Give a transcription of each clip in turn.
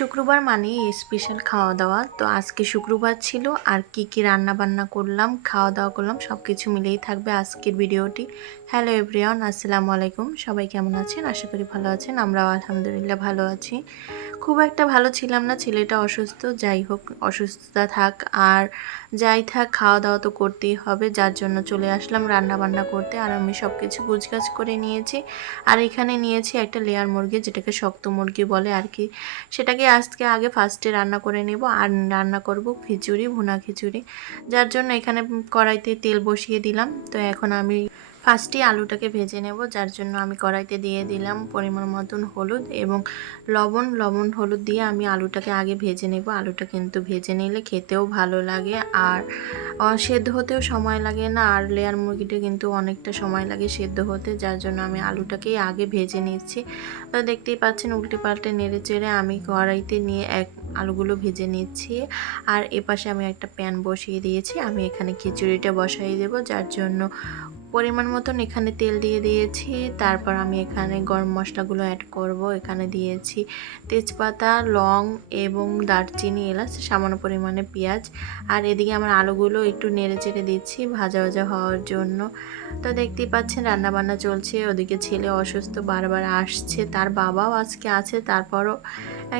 শুক্রবার মানে স্পেশাল খাওয়া দাওয়া। তো আজকে শুক্রবার ছিল আর কি রান্না বান্না করলাম, খাওয়া দাওয়া করলাম, সব কিছু মিলেই থাকবে আজকের ভিডিওটি। হ্যালো এভরিওয়ান, আসসালামু আলাইকুম। সবাই কেমন আছেন? আশা করি ভালো আছেন। আমরাও আলহামদুলিল্লাহ ভালো আছি। খুব একটা ভালো ছিলাম না, ছেলেটা অসুস্থ। যাই হোক, অসুস্থতা থাক আর যাই থাক, খাওয়া দাওয়া তো করতেই হবে, যার জন্য চলে আসলাম রান্না বান্না করতে। আর আমি সব কিছু গুছগাছ করে নিয়েছি। আর এখানে নিয়েছি একটা লেয়ার মুরগি, যেটাকে শক্ত মুরগি বলে আর কি। সেটাকে আজকে আগে ফার্স্টে রান্না করে নেব আর রান্না করব খিচুড়ি, ভুনা খিচুড়ি। যার জন্য এখানে কড়াইতে তেল বসিয়ে দিলাম। তো এখন আমি ফার্স্টে আলুটাকে ভেজে নেব, যার জন্য আমি কড়াইতে দিয়ে দিলাম পরিমাণ মতন হলুদ এবং লবণ হলুদ দিয়ে আমি আলুটাকে আগে ভেজে নেব। আলুটা কিন্তু ভেজে নিলে খেতেও ভালো লাগে আর সেদ্ধ হতেও সময় লাগে না। আর লেয়ার মুরগিটা কিন্তু অনেকটা সময় লাগে সেদ্ধ হতে, যার জন্য আমি আলুটাকেই আগে ভেজে নিচ্ছি। তো দেখতেই পাচ্ছেন উল্টে পাল্টে নেড়ে চেড়ে আমি কড়াইতে নিয়ে আলুগুলো ভেজে নিচ্ছি। আর এপাশে আমি একটা প্যান বসিয়ে দিয়েছি। আমি এখানে খিচুড়িটা বসাই দেব, যার জন্য পরিমাণ মতন এখানে তেল দিয়ে দিয়েছি। তারপর আমি এখানে গরম মশলাগুলো অ্যাড করব। এখানে দিয়েছি তেজপাতা, লং এবং দারচিনি, এলাচ, সামান্য পরিমাণে পেঁয়াজ। আর এদিকে আমার আলুগুলো একটু নেড়ে চেড়ে দিচ্ছি ভাজা ভাজা হওয়ার জন্য। তো দেখতেই পাচ্ছেন রান্না বান্না চলছে। ওদিকে ছেলে অসুস্থ, বারবার আসছে। তার বাবাও আজকে আছে, তারপরও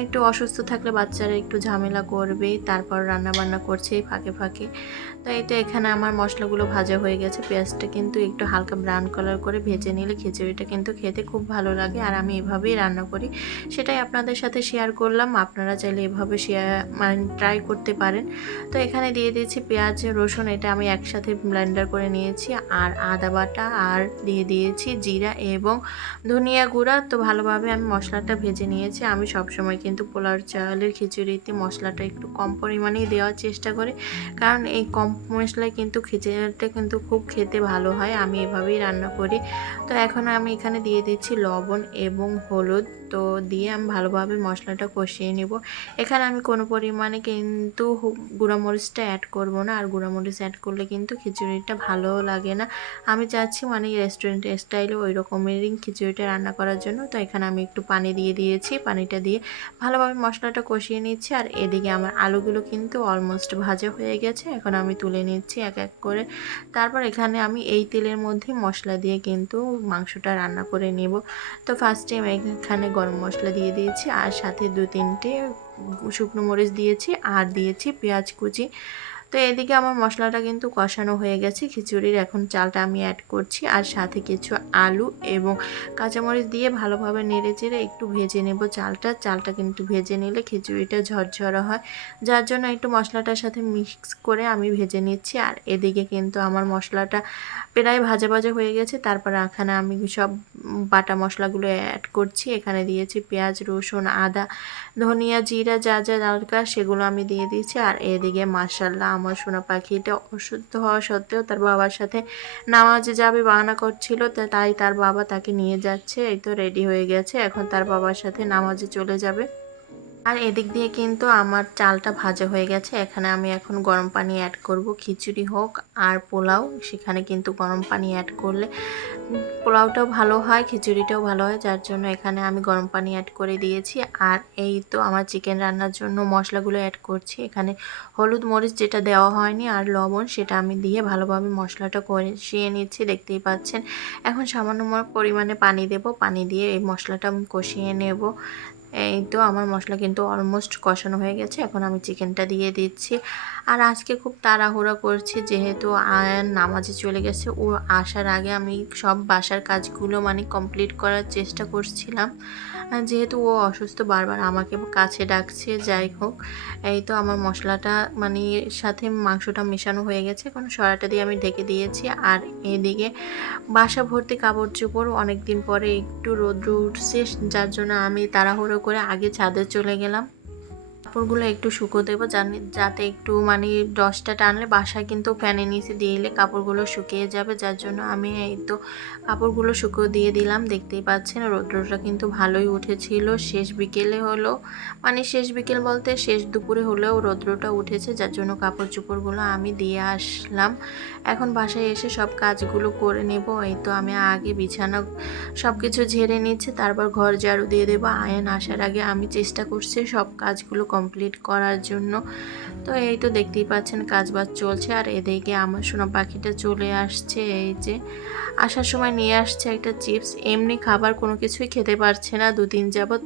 একটু অসুস্থ থাকলে বাচ্চারা একটু ঝামেলা করবেই। তারপর রান্না বান্না করছে এই ফাঁকে ফাঁকে। তো এই তো এখানে আমার মশলাগুলো ভাজা হয়ে গেছে। পেঁয়াজটা কিন্তু একটু হালকা ব্রাউন কালার করে ভেজে নিলে খিচুড়িটা কিন্তু খেতে খুব ভালো লাগে। আর আমি এভাবেই রান্না করি, সেটাই আপনাদের সাথে শেয়ার করলাম। আপনারা চাইলে এভাবে ট্রাই করতে পারেন। তো এখানে দিয়ে দিয়েছি পেঁয়াজ, রসুন, এটা আমি একসাথে ব্লেন্ডার করে নিয়েছি। আর আদা বাটা, আর দিয়ে দিয়েছি জিরা এবং ধনিয়া গুঁড়া। তো ভালোভাবে আমি মশলাটা ভেজে নিয়েছি। আমি সবসময় কিন্তু পোলাও চালের খিচুড়িতে মশলাটা একটু কম পরিমাণেই দেওয়ার চেষ্টা করি, কারণ এই কম মশলায় কিন্তু খিচুড়িটা কিন্তু খুব খেতে ভালো হয়। আমি এভাবেই রান্না করি। তো এখন আমি এখানে দিয়ে দিচ্ছি লবণ এবং হলুদ। তো দিয়ে আমি ভালোভাবে মশলাটা কষিয়ে নেব। এখানে আমি কোনো পরিমাণে কিন্তু গুঁড়ামরিচটা অ্যাড করব না। আর গুঁড়ামরিচ অ্যাড করলে কিন্তু খিচুড়িটা ভালোও লাগে না। আমি চাচ্ছি মানে রেস্টুরেন্ট স্টাইলে ওই রকমেরই খিচুড়িটা রান্না করার জন্য। তো এখানে আমি একটু পানি দিয়ে দিয়েছি। পানিটা দিয়ে ভালোভাবে মশলাটা কষিয়ে নিচ্ছি। আর এদিকে আমার আলুগুলো কিন্তু অলমোস্ট ভাজা হয়ে গেছে। এখন আমি তুলে নিচ্ছি এক এক করে। তারপর এখানে আমি এই তেলের মধ্যে মশলা দিয়ে কিন্তু মাংসটা রান্না করে নেব। তো ফার্স্টে আমি এখানে গরম মশলা দিয়ে দিয়েছি, আর সাথে 2-3টে শুকনো মরিচ দিয়েছি, আর দিয়েছি পেঁয়াজ কুচি। তো এদিকে আমার মশলাটা কিন্তু কষানো হয়ে গেছে খিচুড়ির। এখন চালটা আমি অ্যাড করছি, আর সাথে কিছু আলু এবং কাঁচামরিচ দিয়ে ভালোভাবে নেড়ে চেড়ে একটু ভেজে নেব চালটা কিন্তু ভেজে নিলে খিচুড়িটা ঝরঝরা হয়, যার জন্য একটু মশলাটার সাথে মিক্স করে আমি ভেজে নিচ্ছি। আর এদিকে কিন্তু আমার মশলাটা প্রায় ভাজা ভাজা হয়ে গেছে। তারপর এখানে আমি সব বাটা মশলাগুলো অ্যাড করছি। এখানে দিয়েছি পেঁয়াজ, রসুন, আদা, ধনিয়া, জিরা, যা যা দরকার সেগুলো আমি দিয়ে দিয়েছি। আর এদিকে মাশাআল্লাহ আমার সোনা পাখিটা অসুস্থ হওয়া সত্ত্বেও তার বাবার সাথে নামাজে যাবে বাহানা করছিল, তাই তার বাবা তাকে নিয়ে যাচ্ছে। এই তো রেডি হয়ে গেছে, এখন তার বাবার সাথে নামাজে চলে যাবে। আর এদিক দিয়ে কিন্তু আমার চালটা ভাজা হয়ে গেছে। এখানে আমি এখন গরম পানি অ্যাড করব। খিচুড়ি হোক আর পোলাও, সেখানে কিন্তু গরম পানি অ্যাড করলে পোলাওটাও ভালো হয়, খিচুড়িটাও ভালো হয়, যার জন্য এখানে আমি গরম পানি অ্যাড করে দিয়েছি। আর এই তো আমার চিকেন রান্নার জন্য মশলাগুলো অ্যাড করছি। এখানে হলুদ, মরিচ যেটা দেওয়া হয়নি, আর লবণ, সেটা আমি দিয়ে ভালোভাবে মশলাটা কষিয়ে নিচ্ছি, দেখতেই পাচ্ছেন। এখন সামান্য পরিমাণে পানি দেব, পানি দিয়ে এই মশলাটা আমি কষিয়ে নেব। এই তো আমার মশলা কিন্তু অলমোস্ট কষানো হয়ে গেছে। এখন আমি চিকেনটা দিয়ে দিচ্ছি। আর আজকে খুব তাড়াহুড়া করছি, যেহেতু আয়ান নামাজে চলে গেছে। ও আসার আগে আমি সব বাসার কাজগুলো মানে কমপ্লিট করার চেষ্টা করছিলাম, যেহেতু ও অসুস্থ, বারবার আমাকে কাছে ডাকছে। যাই হোক, এই তো আমার মশলাটা মানে সাথে মাংসটা মেশানো হয়ে গেছে। এখন সরাটা দিয়ে আমি ঢেকে দিয়েছি। আর এদিকে বাসা ভর্তি কাপড় চোপড়, অনেকদিন পরে একটু রোদ্র উঠছে, যার জন্য আমি তাড়াহুড়ো করে আগে ছাদে চলে গেলাম। কাপড়গুলো একটু শুকো দেবো যাতে একটু মানে রসটা টানলে বাসায় কিন্তু ফ্যানের নিচে দিলে কাপড়গুলো শুকিয়ে যাবে, যার জন্য আমি এই তো কাপড়গুলো শুকো দিয়ে দিলাম। দেখতেই পাচ্ছেন রৌদ্রটা কিন্তু ভালোই উঠেছিল, শেষ বিকেলে হলো, মানে শেষ বিকেল বলতে শেষ দুপুরে হলেও রৌদ্রটা উঠেছে, যার জন্য কাপড় চোপড়গুলো আমি দিয়ে আসলাম। এখন বাসায় এসে সব কাজগুলো করে নেব। এই তো আমি আগে বিছানা সব কিছু ঝেড়ে নিচ্ছি, তারপর ঘর ঝাড়ু দিয়ে দেবো। আয়ন আসার আগে আমি চেষ্টা করছি সব কাজগুলো কমপ্লিট করার জন্য। তো এই তো দেখতেই পাচ্ছেন কাজবাজ চলছে, আর এদিকে আমার সোনা পাখিটা চলে আসছে। এই যে আসার সময় নিয়ে আসছে একটা চিপস, এমনি খাবার কোনো কিছুই খেতে পারছে না 2 দিন যাবৎ,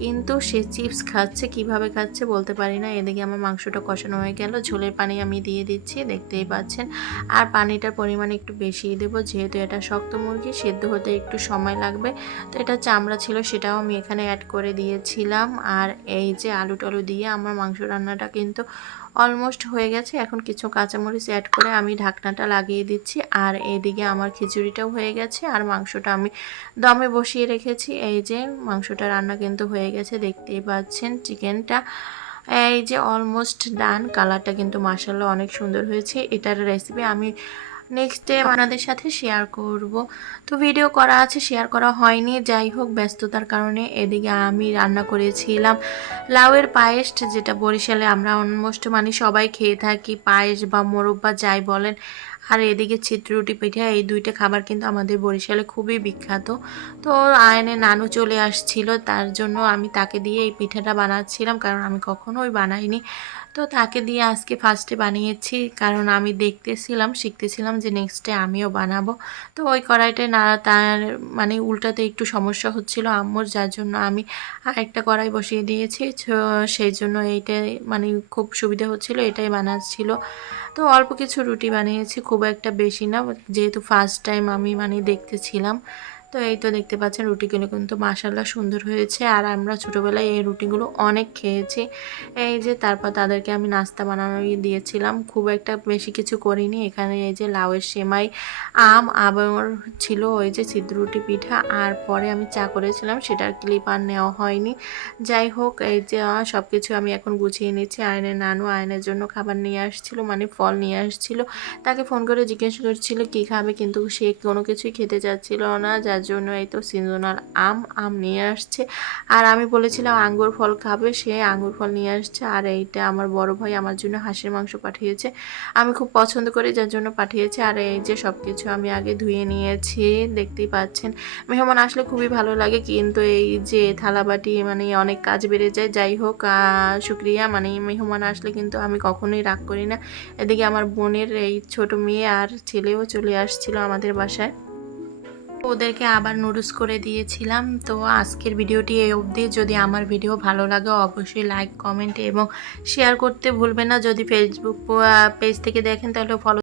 কিন্তু সে চিপস খাচ্ছে, কিভাবে খাচ্ছে বলতে পারি না। এদিকে আমার মাংসটা কষানো হয়ে গেল, ঝোলের পানি আমি দিয়ে দিচ্ছি, দেখতেই পাচ্ছেন। আর পানিটার পরিমাণ একটু বেশিই দেবো, যেহেতু এটা শক্ত মুরগি, সেদ্ধ হতে একটু সময় লাগবে। তো এটা চামড়া ছিল, সেটাও আমি এখানে অ্যাড করে দিয়েছিলাম। আর এই যে আলু টালু দিয়ে আমার মাংস রান্নাটা কিন্তু অলমোস্ট হয়ে গেছে। এখন কিছু কাঁচামরিচ অ্যাড করে আমি ঢাকনাটা লাগিয়ে দিচ্ছি। আর এদিকে আমার খিচুড়িটাও হয়ে গেছে, আর মাংসটা আমি দমে বসিয়ে রেখেছি। এই যে মাংসটা রান্না কিন্তু হয়ে গেছে, দেখতেই পাচ্ছেন। চিকেনটা এই যে অলমোস্ট ডান, কালারটা কিন্তু মাশাআল্লাহ অনেক সুন্দর হয়েছে। এটার রেসিপি আমি নেক্সট ডে আপনাদের সাথে শেয়ার করব। তো ভিডিও করা আছে, শেয়ার করা হয়নি, যাই হোক ব্যস্ততার কারণে। এদিকে আমি রান্না করেছিলাম লাউয়ের পায়েস, যেটা বরিশালে আমরা অলমোস্ট মানে সবাই খেয়ে থাকি, পায়েস বা মোরব্বা যাই বলেন। আর এদিকে চিত্রুটি পিঠা, এই দুইটা খাবার কিন্তু আমাদের বরিশালে খুবই বিখ্যাত। তো আয়নের নানু চলে আসছিল, তার জন্য আমি তাকে দিয়ে এই পিঠাটা বানাচ্ছিলাম, কারণ আমি কখনোই বানাইনি। তো তাকে দিয়ে আজকে ফার্স্টে বানিয়েছি, কারণ আমি দেখতেছিলাম, শিখতেছিলাম যে নেক্সট ডে আমিও বানাবো। তো ওই কড়াইটায় না তার মানে উল্টাতে একটু সমস্যা হচ্ছিল আম্মুর, যার জন্য আমি আরেকটা কড়াই বসিয়ে দিয়েছি। সেই জন্য এইটাই মানে খুব সুবিধা হচ্ছিল, এটাই বানাচ্ছিল। তো অল্প কিছু রুটি বানিয়েছি, খুব একটা বেশি না, যেহেতু ফার্স্ট টাইম আমি মানে দেখতেছিলাম। তো এই তো দেখতে পাচ্ছেন রুটিগুলো কিন্তু মাশাআল্লাহ সুন্দর হয়েছে। আর আমরা ছোটোবেলায় এই রুটিগুলো অনেক খেয়েছি। এই যে তারপর তাদেরকে আমি নাস্তা বানানো দিয়েছিলাম, খুব একটা বেশি কিছু করিনি। এখানে এই যে লাউয়ের সেমাই, আম, আবার ছিল ওই যে সিদ্ধ রুটি পিঠা, আর পরে আমি চা করেছিলাম, সেটার ক্লিপ আর নেওয়া হয়নি। যাই হোক, এই যে সব কিছু আমি এখন গুছিয়ে নিচ্ছি। আয়নের নানু আয়নের জন্য খাবার নিয়ে আসছিল, মানে ফল নিয়ে আসছিল। তাকে ফোন করে জিজ্ঞেস করছিল কী খাবে, কিন্তু সে কোনো কিছুই খেতে চাচ্ছিল না, যার জন্য এই তো সিজনাল আম নিয়ে আসছে। আর আমি বলেছিলাম আঙ্গুর ফল খাবে, সে আঙ্গুর ফল নিয়ে আসছে। আর এইটা আমার বড় ভাই আমার জন্য হাঁসের মাংস পাঠিয়েছে, আমি খুব পছন্দ করি, যার জন্য পাঠিয়েছে। আর এই যে সব কিছু আমি আগে ধুয়ে নিয়েছি, দেখতেই পাচ্ছেন। মেহমান আসলে খুবই ভালো লাগে, কিন্তু এই যে থালাবাটি মানে অনেক কাজ বেড়ে যায়। যাই হোক, শুক্রিয়া, মানে মেহমান আসলে কিন্তু আমি কখনোই রাগ করি না। এদিকে আমার বোনের এই ছোট মেয়ে আর ছেলেও চলে আসছিল আমাদের বাসায়, ওদেরকে আবার নুডলস করে দিয়েছিলাম। তো আজকের ভিডিওটি এই অবধি। যদি আমার ভিডিও ভালো লাগে অবশ্যই লাইক, কমেন্ট এবং শেয়ার করতে ভুলবেন না। যদি ফেসবুক পেজ থেকে দেখেন তাহলে ফলো